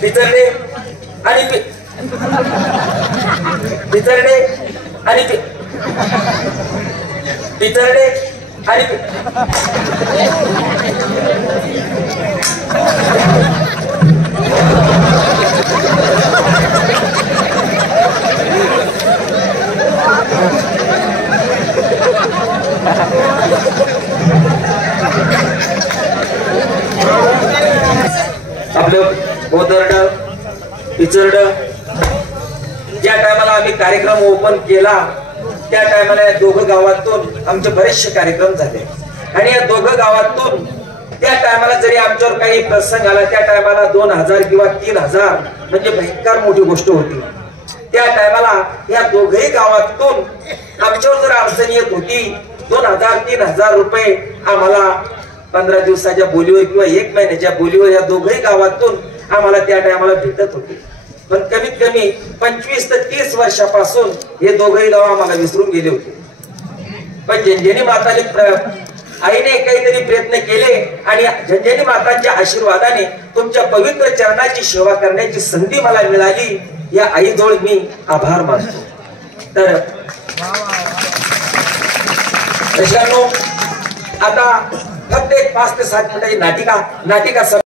पितरडे आणि पितरडे आणि पितरडे आणि आपलं बोदरड पिचरड ज्या टायमाला आम्ही कार्यक्रम ओपन केला त्या टायमाला या दोघं गावातून आमचे बरेचसे कार्यक्रम झाले आणि या दोघं गावातून त्या टायमाला जरी आमच्यावर काही प्रसंग आला त्या टायमाला 2000 किंवा 3000 म्हणजे भयंकर मोठी गोष्ट होती। त्या टायमाला या दोघही गावातून आमच्यावर जर अडचण येत होती 2000-3000 रुपये आम्हाला 15 दिवसाच्या बोलीवर किंवा 1 महिन्याच्या बोलीवर या दोघही गावातून आम्हाला त्या टायमाला भेटत होते। पण कमीत कमी 25 ते 30 वर्षापासून हे दोघही गाव आम्हाला विसरून गेले होते। पण झंझणी माताने आईने काहीतरी प्रयत्न केले आणि झंझणी मातांच्या आशीर्वादाने तुमच्या पवित्र चरणाची सेवा करण्याची संधी मला मिळाली। या आईजवळ मी आभार मानतो। तर आता फक्त एक 5 ते 7 मिनिटाची नाटिका